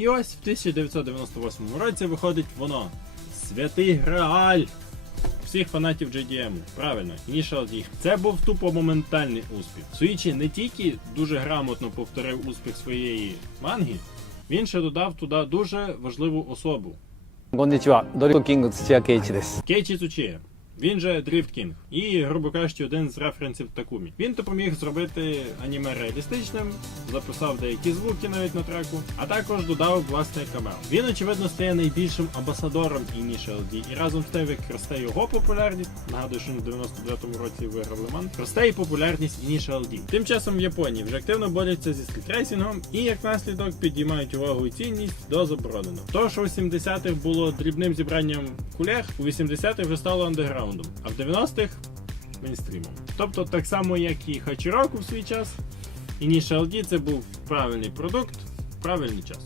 І ось в 1998 році виходить воно. Святий Грааль! Всіх фанатів JDM, правильно, Initial їх. Це був тупо моментальний успіх. Суїчі не тільки дуже грамотно повторив успіх своєї манги, він ще додав туди дуже важливу особу. Кейчі десь. Він же Дріфт Кінг. І, грубо кажучи, один з референсів Такумі. Він допоміг зробити аніме реалістичним, записав деякі звуки навіть на треку, а також додав власне камео. Він, очевидно, стає найбільшим амбасадором Initial D. І разом з тим, як росте його популярність, нагадую, що на 99-му році виграв Леман, росте і популярність Initial D. Тим часом в Японії вже активно борються зі скітрейсингом і як наслідок підіймають увагу і цінність до забороненого. То, що у 70-х було дрібним зібранням кулег, у 80-х вже стало андеграундом, а в 90-х мейнстрімом. Тобто, так само, як і Хачіроку в свій час, Initial D це був правильний продукт правильний час.